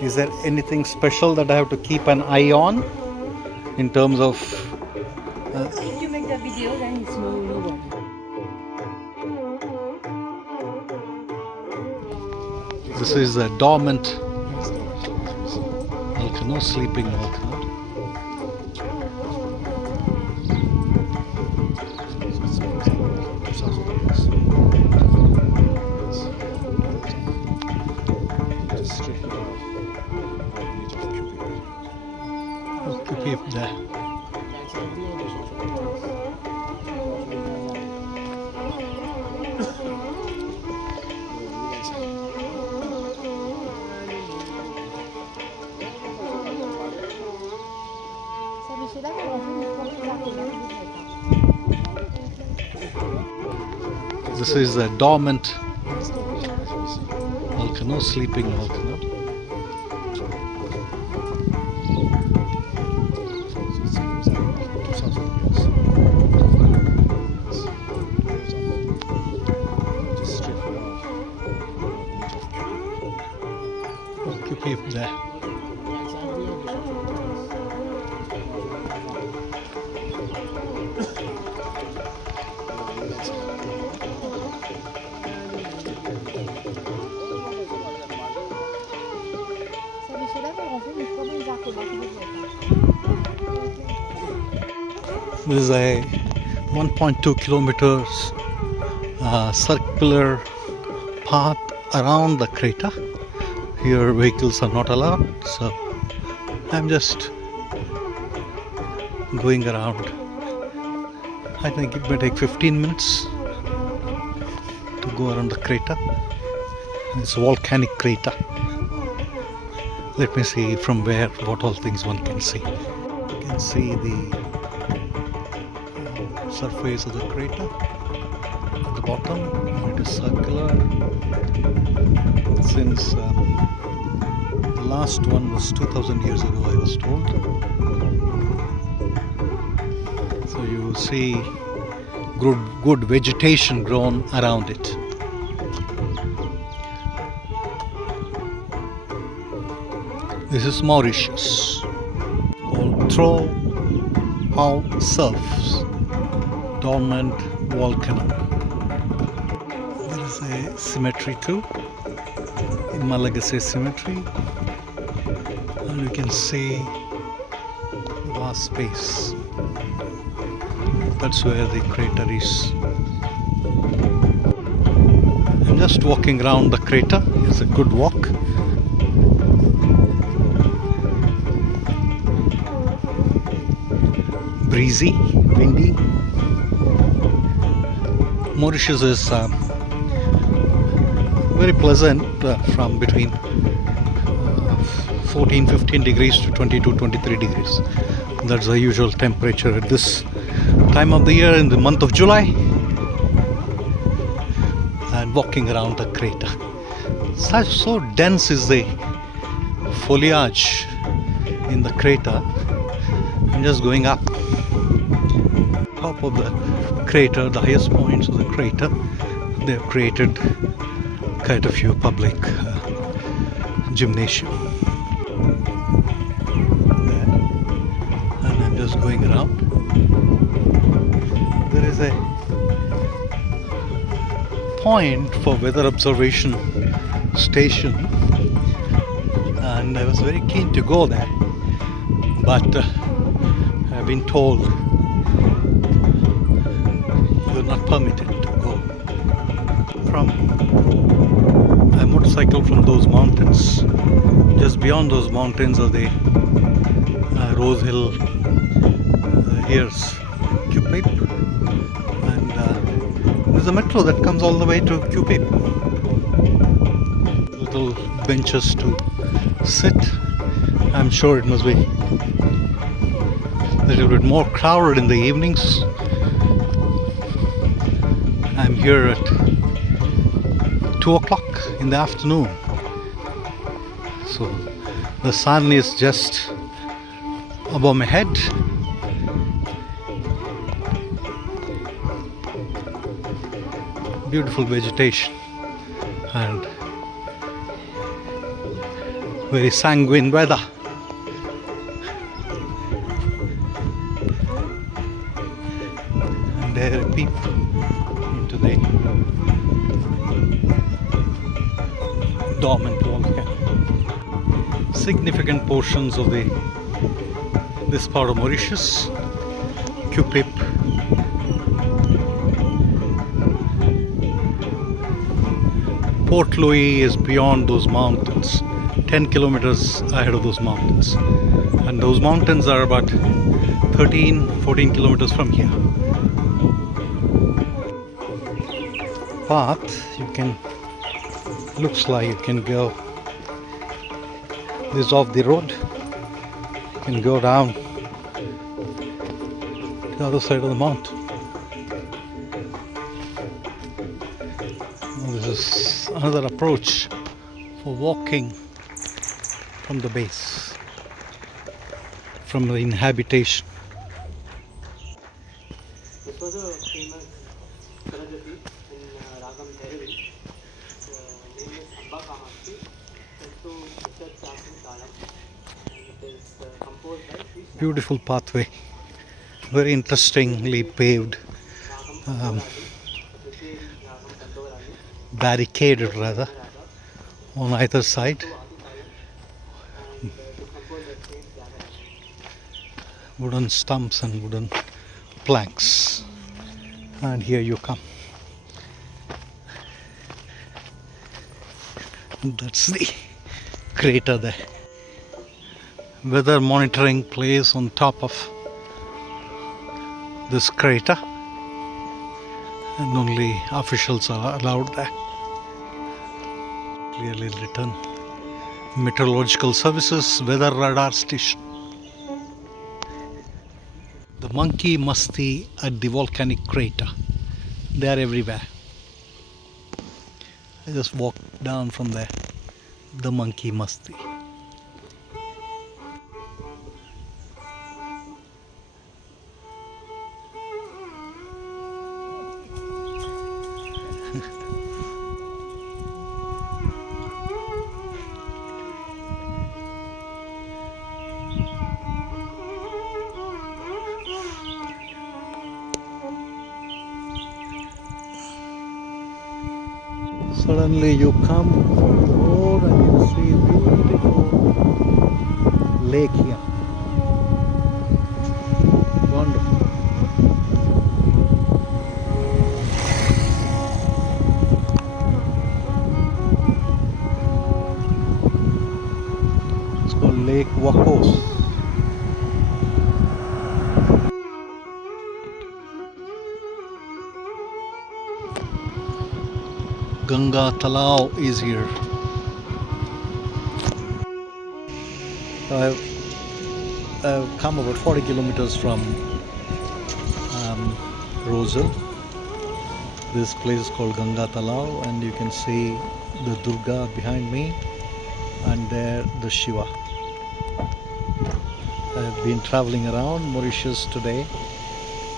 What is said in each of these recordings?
Is there anything special that I have to keep an eye on in terms of If you make the video, then it's no one. this is a dormant volcano, sleeping volcano. Keep there. This is a dormant volcano, sleeping volcano. Keep there. This is a 1.2 kilometers circular path around the crater. Here vehicles are not allowed, so I'm just going around. I think it may take 15 minutes to go around the crater. It's a volcanic crater. Let me see from where, what all things one can see. You can see the surface of the crater at the bottom. It is circular. Since the last one was 2000 years ago, I was told. So you see good vegetation grown around it. This is Mauritius, called Throw Out Surfs, dormant volcano. There is a cemetery too, in Malagasy cemetery, and you can see vast space. That's where the crater is. I'm just walking around the crater. It's a good walk. Breezy, windy. Mauritius is very pleasant from between 14-15 degrees to 22-23 degrees. That's the usual temperature at this time of the year in the month of July. And walking around the crater. So dense is the foliage in the crater. I'm just going up top of the crater, the highest points of the crater. They have created quite a few public gymnasium there, and I'm just going around. There is a point for weather observation station, and I was very keen to go there, but I've been told you're not permitted to go. I motorcycle from those mountains. Just beyond those mountains are the Rose Hill. Here's Cupid, and there's a metro that comes all the way to Cupid. Little benches to sit. I'm sure it must be a little bit more crowded in the evenings. I'm here at 2 o'clock in the afternoon. So the sun is just above my head. Beautiful vegetation, and Very sanguine weather. And there are people into the dormant volcano. Significant portions of this part of Mauritius, Cupip, Port Louis is beyond those mountains, 10 kilometers ahead of those mountains, and those mountains are about 13-14 kilometers from here. Path, looks like you can go, this is off the road, you can go down to the other side of the mountain. This is another approach for walking from the base, from the inhabitation. This was a famous Saraswati in Ragam Bhairavi. Name is Amba Kamakshi. It's to Richard Chapman Talam. And it is composed by Sri Beautiful pathway, very interestingly paved, barricaded rather, on either side. Wooden stumps and wooden planks. And here you come. That's the crater there. Weather monitoring place on top of this crater, and only officials are allowed there. Clearly written Meteorological Services Weather Radar Station. The monkey masti at the volcanic crater. They are everywhere. I just walked down from there. The monkey masti. Suddenly you come from the road and you see beautiful lake here. Wonderful. It's called Lake Wakos. Ganga Talao is here. I've come about 40 kilometers from Rosal. This place is called Ganga Talao, and you can see the Durga behind me, and there the Shiva. I've been traveling around Mauritius today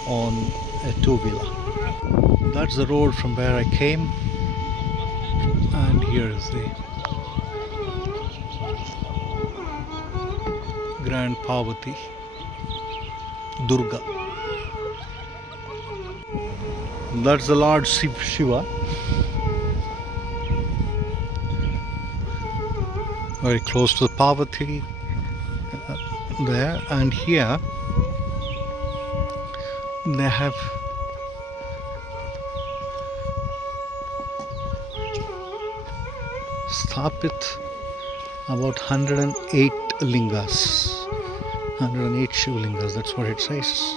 on a two-wheeler. That's the road from where I came. And here is the Grand Parvati Durga. That's the Lord Shiva. Very close to the Parvati there, and here they have Stapit about 108 lingas, 108 Shiv lingas, that's what it says.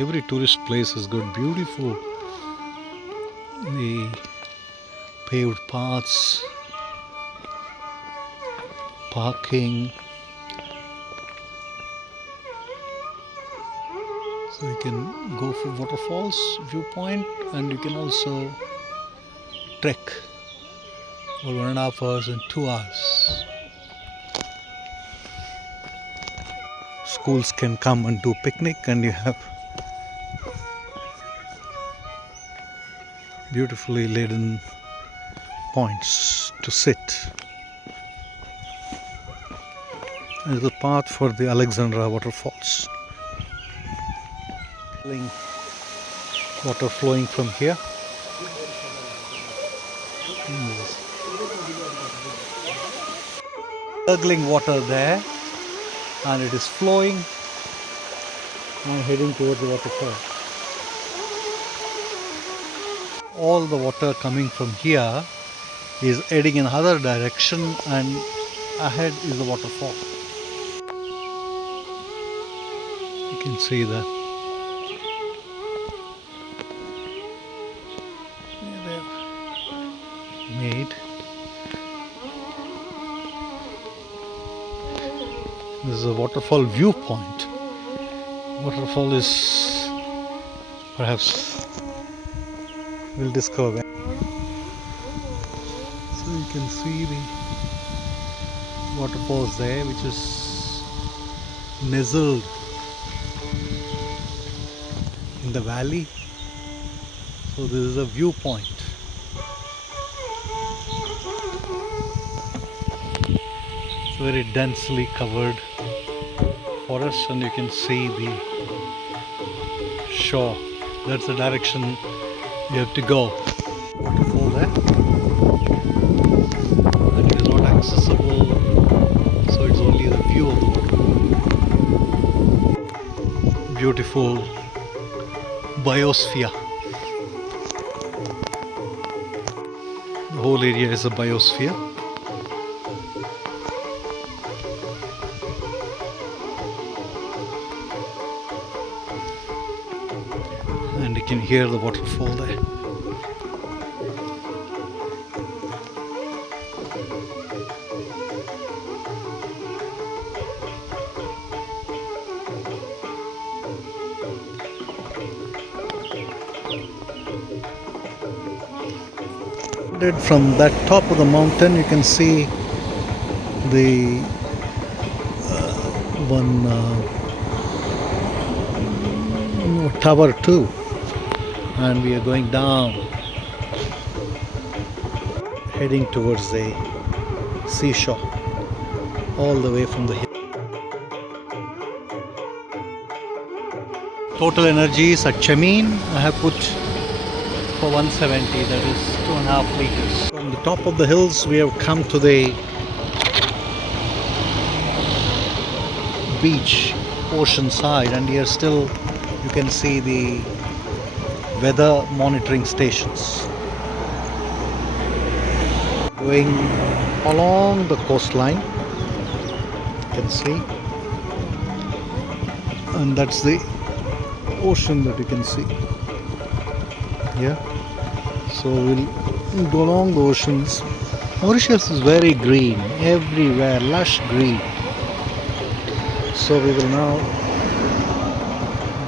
Every tourist place has got beautiful the paved paths, parking, so you can go for waterfalls viewpoint, and you can also trek for 1.5 hours and 2 hours. schools can come and do picnic, and you have beautifully laden points to sit. There's a path for the Alexandra waterfalls. Water flowing from here. Gurgling water there, and it is flowing and heading towards the waterfall. All the water coming from here is heading in another direction, and ahead is the waterfall. You can see that. They've made. This is a waterfall viewpoint. Waterfall is perhaps we'll discover. So you can see the waterfalls there, which is nestled in the valley. So this is a viewpoint. It's very densely covered forest, and you can see the shore. That's the direction you have to go. Waterfall there, and it is not accessible, so it's only the view of the waterfall. Beautiful biosphere. The whole area is a biosphere. And you can hear the waterfall there. From that top of the mountain, you can see the tower too, and we are going down, heading towards the seashore, all the way from the hill. Total energies at Chemin I have put for 170, that is 2.5 liters. From the top of the hills we have come to the beach, ocean side, and here still you can see the weather monitoring stations going along the coastline, you can see, and that's the ocean that you can see. Yeah, so we'll go along the oceans. Mauritius is very green, everywhere, lush green. So we will now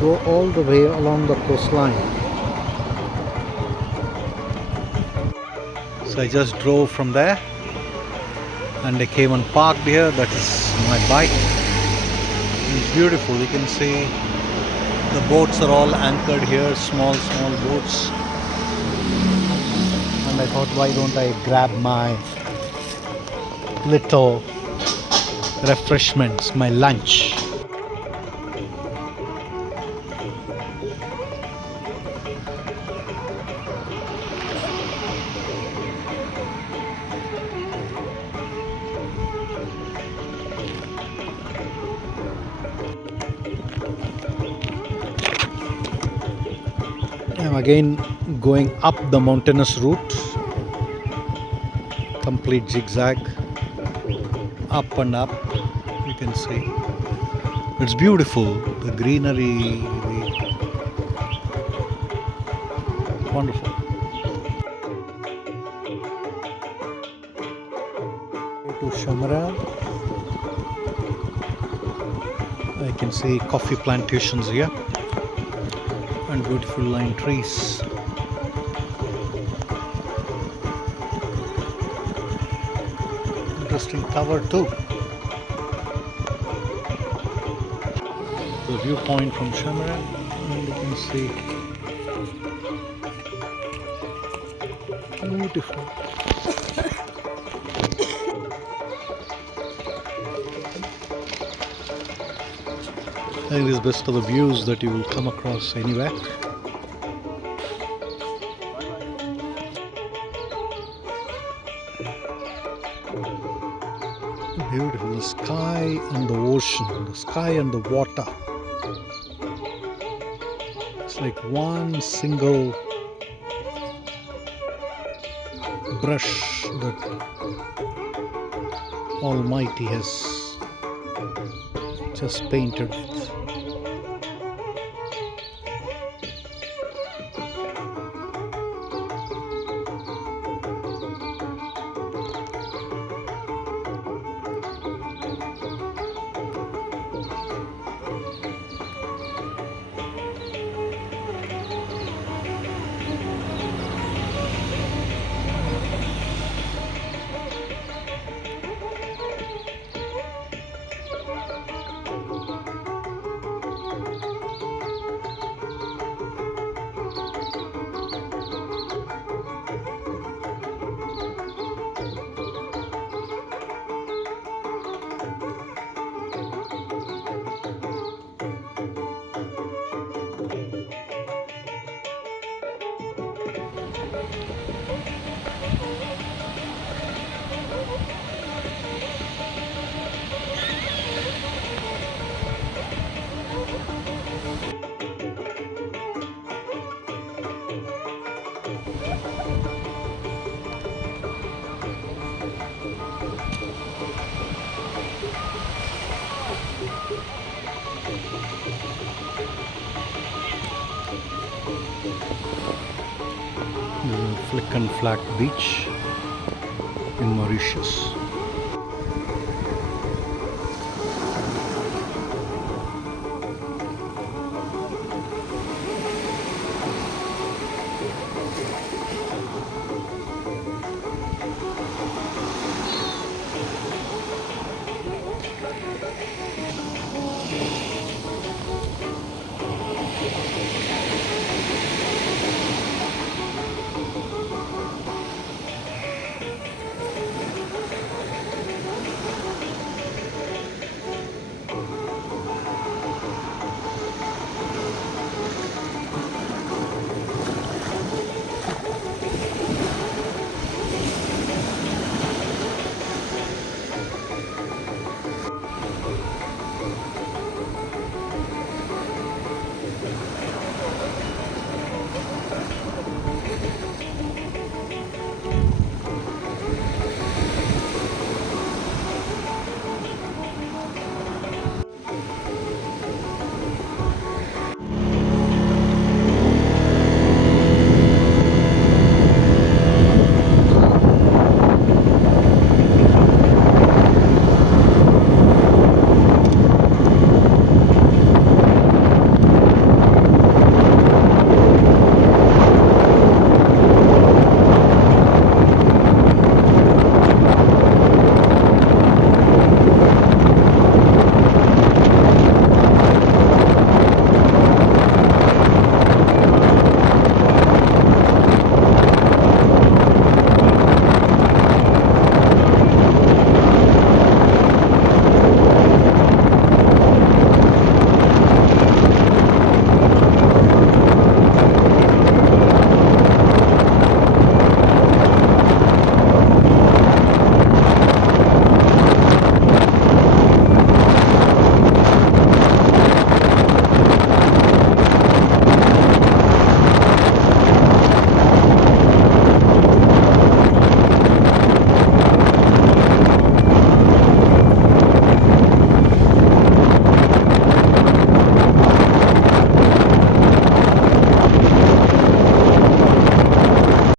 go all the way along the coastline. So I just drove from there, and I came and parked here. That is my bike. It's beautiful. You can see the boats are all anchored here, small boats. And I thought, why don't I grab my little refreshments, my lunch. I'm again going up the mountainous route, complete zigzag, up and up. You can see it's beautiful, the greenery, wonderful. To Shamara, I can see coffee plantations here and beautiful lime trees. Interesting tower too. the viewpoint from Shamaran, and you can see beautiful. I think this is best of the views that you will come across anywhere. Beautiful, the sky and the ocean, the sky and the water. It's like one single brush that Almighty has just painted with. Flick and Flat Beach in Mauritius.